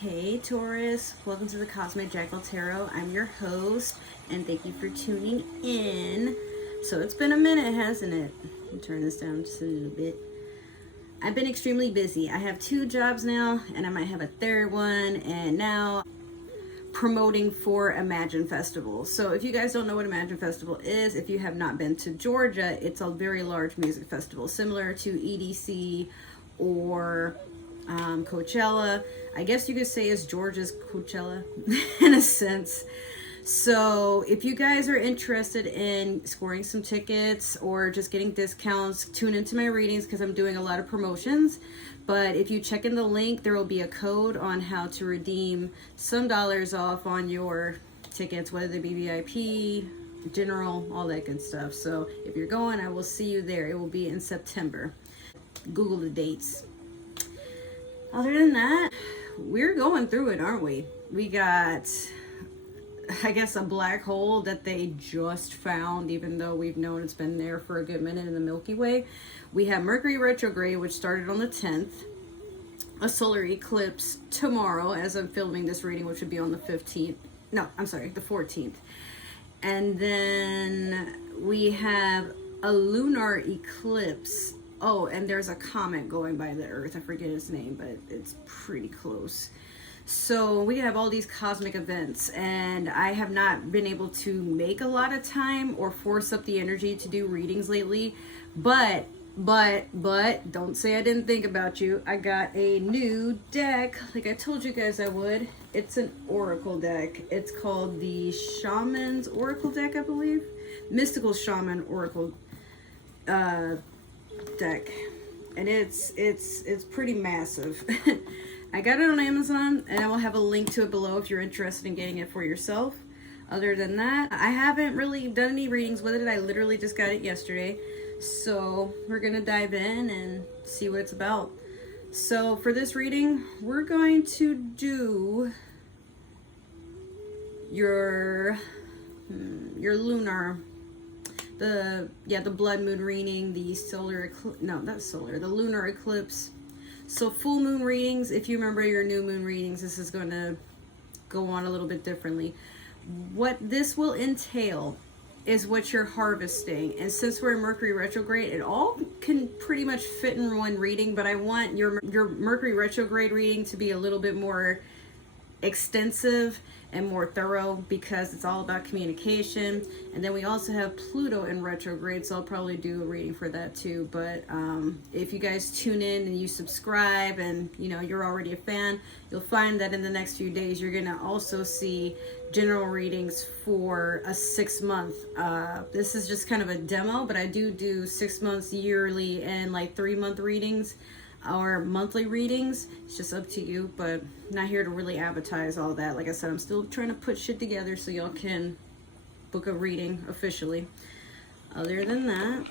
Hey Taurus, welcome to the Cosmic Jackal Tarot. I'm your host and thank you for tuning in. So it's been a minute, hasn't it? Let me turn this down just a little bit. I've been extremely busy. I have 2 jobs now and I might have a 3rd one, and now promoting for Imagine Festival. So if you guys don't know what Imagine Festival is, if you have not been to Georgia, it's a very large music festival similar to EDC or Coachella. I guess you could say it's Georgia's Coachella in a sense. So if you guys are interested in scoring some tickets or just getting discounts, tune into my readings because I'm doing a lot of promotions. But if you check in the link, there will be a code on how to redeem some dollars off on your tickets, whether they be VIP, general, all that good stuff. So if you're going, I will see you there. It will be in September. Google the dates. Other than that, we're going through it, aren't we? We got, I guess, a black hole that they just found, even though we've known it's been there for a good minute in the Milky Way. We have Mercury retrograde, which started on the 10th. A solar eclipse tomorrow, as I'm filming this reading, which would be on the 15th. No, I'm sorry, the 14th. And then we have a lunar eclipse. Oh, and there's a comet going by the Earth. I forget its name, but it's pretty close. So we have all these cosmic events, and I have not been able to make a lot of time or force up the energy to do readings lately. But, don't say I didn't think about you. I got a new deck, like I told you guys I would. It's an oracle deck. It's called the Shaman's Oracle deck, I believe. Mystical Shaman Oracle deck, and it's pretty massive. I got it on Amazon, and I will have a link to it below if you're interested in getting it for yourself. Other than that, I haven't really done any readings with it. I literally just got it yesterday, so we're gonna dive in and see what it's about. So for this reading, we're going to do your lunar, the blood moon reading, the the lunar eclipse. So full moon readings, if you remember your new moon readings, this is going to go on a little bit differently. What this will entail is what you're harvesting. And since we're in Mercury retrograde, it all can pretty much fit in one reading, but I want your Mercury retrograde reading to be a little bit more extensive and more thorough because it's all about communication. And then we also have Pluto in retrograde, so I'll probably do a reading for that too. But if you guys tune in and you subscribe and you're already a fan, you'll find that in the next few days you're gonna also see general readings for a 6-month. This is just kind of a demo, but I do 6 months, yearly, and like 3-month readings or monthly readings. It's just up to you, but not here to really advertise all that. Like I said, I'm still trying to put shit together so y'all can book a reading officially. Other than that,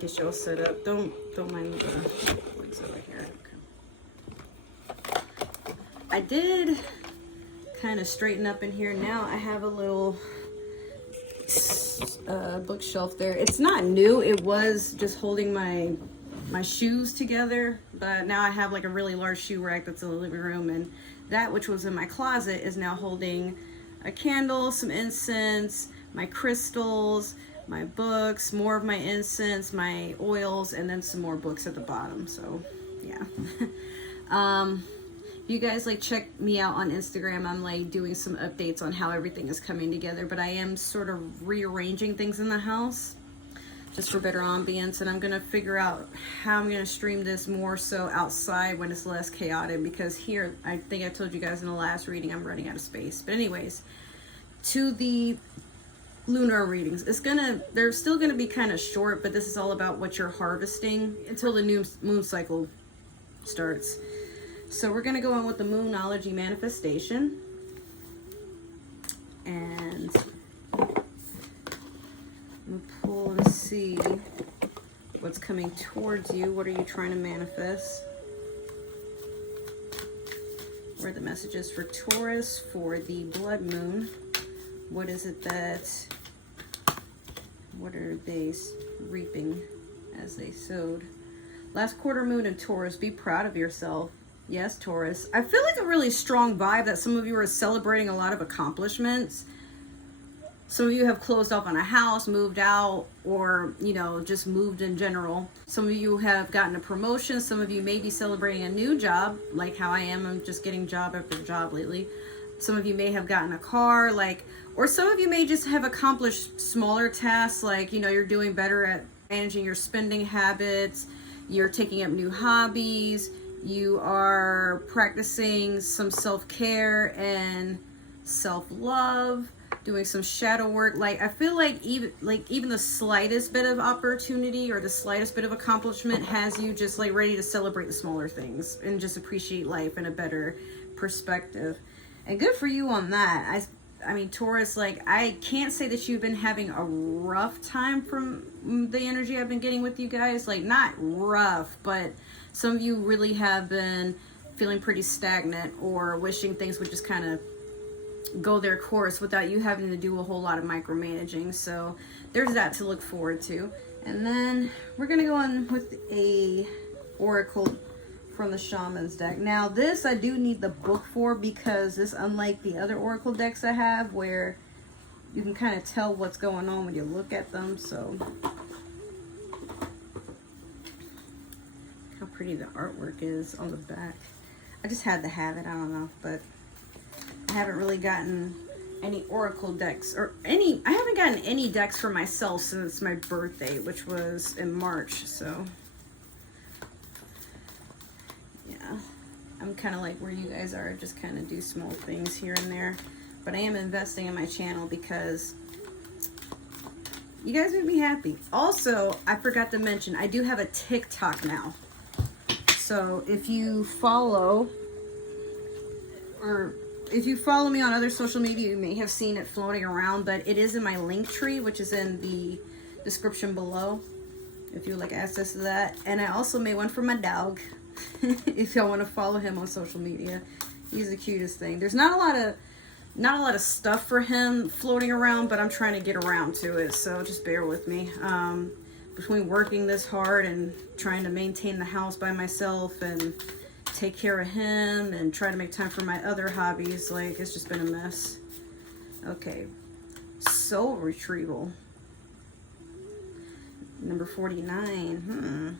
get y'all set up. Don't mind the what's over here. Okay. I did kind of straighten up in here. Now I have a little bookshelf there. It's not new. It was just holding my shoes together, but now I have like a really large shoe rack that's in the living room, and that which was in my closet is now holding a candle, some incense, my crystals, my books, more of my incense, my oils, and then some more books at the bottom. So yeah. You guys check me out on Instagram. I'm doing some updates on how everything is coming together, but I am sort of rearranging things in the house just for better ambience, and I'm gonna figure out how I'm gonna stream this more so outside when it's less chaotic, because here, I think I told you guys in the last reading, I'm running out of space. But anyways, to the lunar readings, they're still gonna be kind of short, but this is all about what you're harvesting until the new moon cycle starts. So we're gonna go on with the Moonology manifestation, and I'm gonna pull and see what's coming towards you. What are you trying to manifest? What are the messages for Taurus for the blood moon? What is it what are they reaping as they sowed? Last quarter moon in Taurus, be proud of yourself. Yes, Taurus. I feel like a really strong vibe that some of you are celebrating a lot of accomplishments. Some of you have closed off on a house, moved out, or, you know, just moved in general. Some of you have gotten a promotion. Some of you may be celebrating a new job, like how I am. I'm just getting job after job lately. Some of you may have gotten a car, like, or some of you may just have accomplished smaller tasks, like, you know, you're doing better at managing your spending habits. You're taking up new hobbies. You are practicing some self-care and self-love, doing some shadow work. Like, I feel like even the slightest bit of opportunity or the slightest bit of accomplishment has you just like ready to celebrate the smaller things and just appreciate life in a better perspective. And good for you on that. I mean, Taurus, like, I can't say that you've been having a rough time from the energy I've been getting with you guys. Like, not rough, but some of you really have been feeling pretty stagnant or wishing things would just kind of go their course without you having to do a whole lot of micromanaging. So there's that to look forward to. And then we're going to go on with a oracle from the Shaman's deck. Now this I do need the book for, because this, unlike the other oracle decks I have where you can kind of tell what's going on when you look at them. So how pretty the artwork is on the back. I just had to have it, I don't know, but I haven't really gotten any oracle decks or I haven't gotten any decks for myself since my birthday, which was in March. So yeah, I'm kind of like where you guys are, just kind of do small things here and there, but I am investing in my channel because you guys make me happy. Also, I forgot to mention, I do have a TikTok now. So if you follow me on other social media, you may have seen it floating around, but it is in my link tree, which is in the description below, if you would like access to that. And I also made one for my dog, if y'all want to follow him on social media. He's the cutest thing. There's not a lot of stuff for him floating around, but I'm trying to get around to it, so just bear with me. Between working this hard and trying to maintain the house by myself and take care of him and try to make time for my other hobbies, like, it's just been a mess. Okay, soul retrieval, number 49.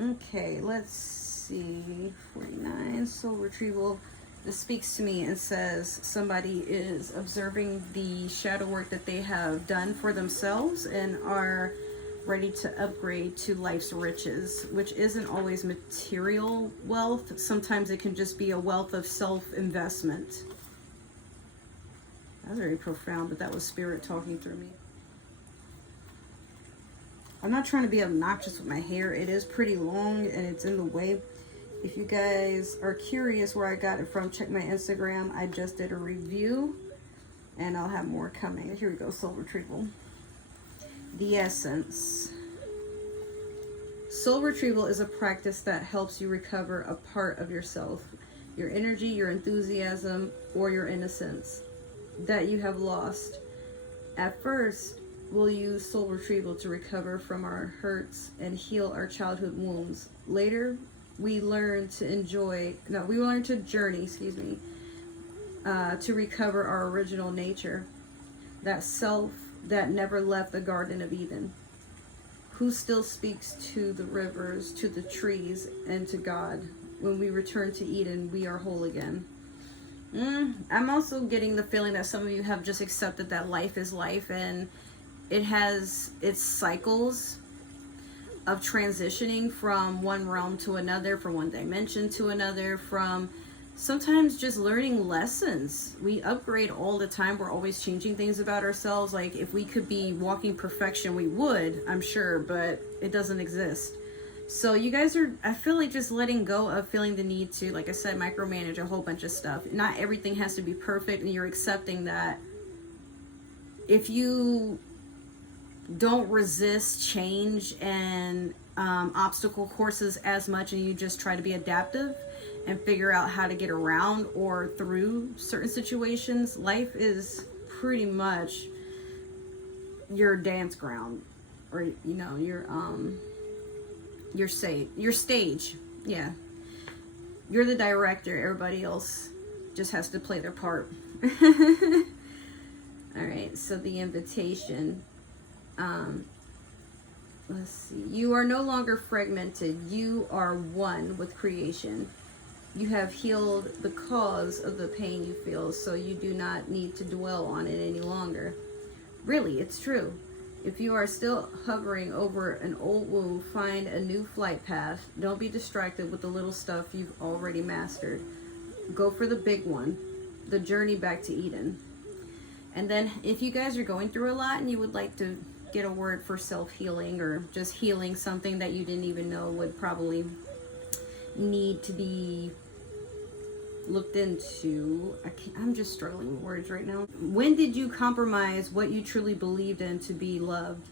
Okay, let's see. 49, soul retrieval. This speaks to me and says somebody is observing the shadow work that they have done for themselves and are ready to upgrade to life's riches, which isn't always material wealth. Sometimes it can just be a wealth of self-investment. That was very profound, but that was spirit talking through me. I'm not trying to be obnoxious with my hair. It is pretty long and it's in the way. If you guys are curious where I got it from, check my Instagram. I just did a review and I'll have more coming. Here we go, soul retrieval. The essence. Soul retrieval is a practice that helps you recover a part of yourself, your energy, your enthusiasm, or your innocence that you have lost. At first, we'll use soul retrieval to recover from our hurts and heal our childhood wounds. Later, we learn to journey, to recover our original nature, that self that never left the Garden of Eden, who still speaks to the rivers, to the trees, and to God. When we return to Eden, we are whole again. I'm also getting the feeling that some of you have just accepted that life is life, and it has its cycles of transitioning from one realm to another, from one dimension to another, from sometimes just learning lessons. We upgrade all the time. We're always changing things about ourselves. Like, if we could be walking perfection, we would, I'm sure, but it doesn't exist. So you guys are, I feel like, just letting go of feeling the need to, like I said, micromanage a whole bunch of stuff. Not everything has to be perfect, and you're accepting that if you don't resist change and obstacle courses as much, and you just try to be adaptive and figure out how to get around or through certain situations, life is pretty much your dance ground, or, you know, your your stage. Yeah. You're the director. Everybody else just has to play their part. All right, so the invitation. Let's see. You are no longer fragmented. You are one with creation. You have healed the cause of the pain you feel, so you do not need to dwell on it any longer. Really, it's true. If you are still hovering over an old wound, find a new flight path. Don't be distracted with the little stuff you've already mastered. Go for the big one, the journey back to Eden. And then if you guys are going through a lot and you would like to get a word for self-healing or just healing something that you didn't even know would probably need to be looked into. I'm just struggling with words right now. When did you compromise what you truly believed in to be loved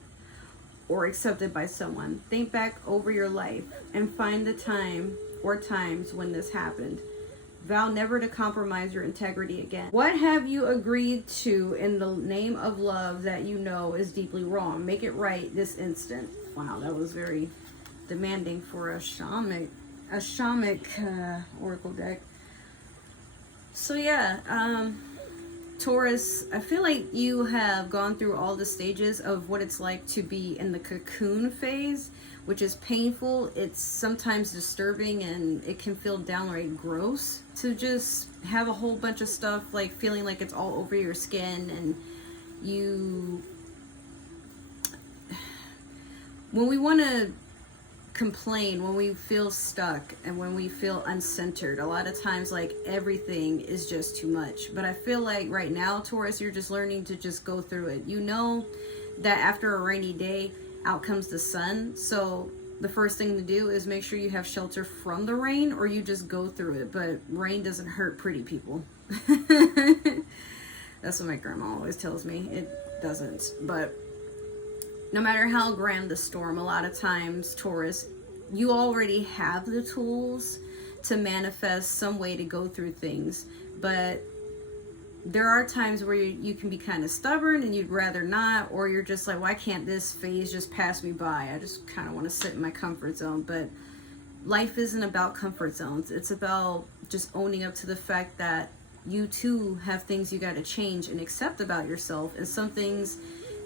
or accepted by someone? Think back over your life and find the time or times when this happened. Vow never to compromise your integrity again. What have you agreed to in the name of love that you know is deeply wrong? Make it right this instant. Wow, that was very demanding for a shamanic oracle deck. So yeah, Taurus, I feel like you have gone through all the stages of what it's like to be in the cocoon phase, which is painful. It's sometimes disturbing, and it can feel downright gross to just have a whole bunch of stuff like feeling like it's all over your skin. And when we want to complain, when we feel stuck and when we feel uncentered, a lot of times like everything is just too much. But I feel like right now, Taurus, you're just learning to just go through it. You know that after a rainy day, out comes the sun. So the first thing to do is make sure you have shelter from the rain, or you just go through it. But rain doesn't hurt pretty people. That's what my grandma always tells me. It doesn't. But no matter how grand the storm, a lot of times, Taurus, you already have the tools to manifest some way to go through things. But there are times where you can be kind of stubborn and you'd rather not, or you're just like, why can't this phase just pass me by? I just kind of want to sit in my comfort zone. But life isn't about comfort zones. It's about just owning up to the fact that you too have things you got to change and accept about yourself. And some things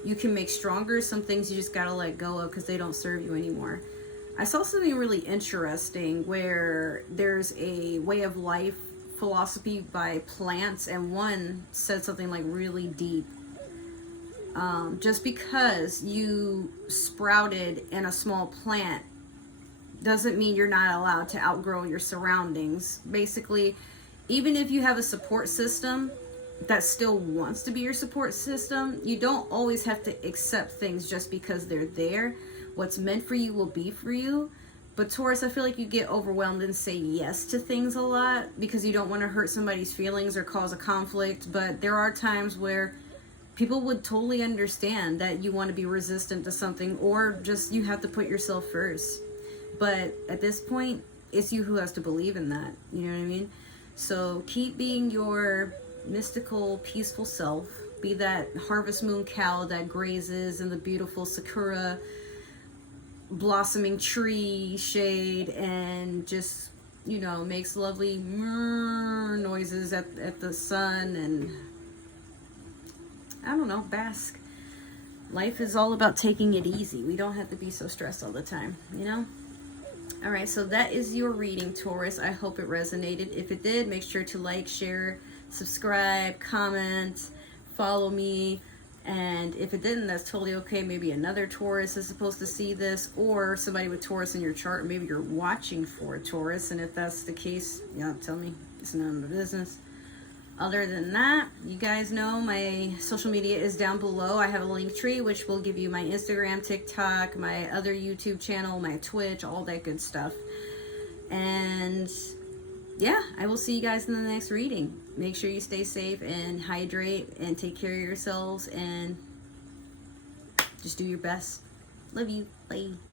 you can make stronger, some things you just got to let go of because they don't serve you anymore. I saw something really interesting where there's a way of life philosophy by plants, and one said something like really deep. Just because you sprouted in a small plant doesn't mean you're not allowed to outgrow your surroundings. Basically, even if you have a support system that still wants to be your support system, you don't always have to accept things just because they're there. What's meant for you will be for you. But Taurus, I feel like you get overwhelmed and say yes to things a lot because you don't want to hurt somebody's feelings or cause a conflict. But there are times where people would totally understand that you want to be resistant to something, or just you have to put yourself first. But at this point, it's you who has to believe in that. You know what I mean? So keep being your mystical, peaceful self. Be that harvest moon cow that grazes in the beautiful sakura blossoming tree shade and just, you know, makes lovely noises at the sun, and I don't know, bask. Life is all about taking it easy. We don't have to be so stressed all the time, you know? All right, so that is your reading, Taurus. I hope it resonated. If it did, make sure to like, share, subscribe, comment, follow me. And if it didn't, that's totally okay. Maybe another Taurus is supposed to see this, or somebody with Taurus in your chart. Maybe you're watching for a Taurus, and if that's the case, yeah, tell me. It's none of my business. Other than that, you guys know my social media is down below. I have a link tree, which will give you my Instagram, TikTok, my other YouTube channel, my Twitch, all that good stuff. And yeah, I will see you guys in the next reading. Make sure you stay safe and hydrate and take care of yourselves and just do your best. Love you. Bye.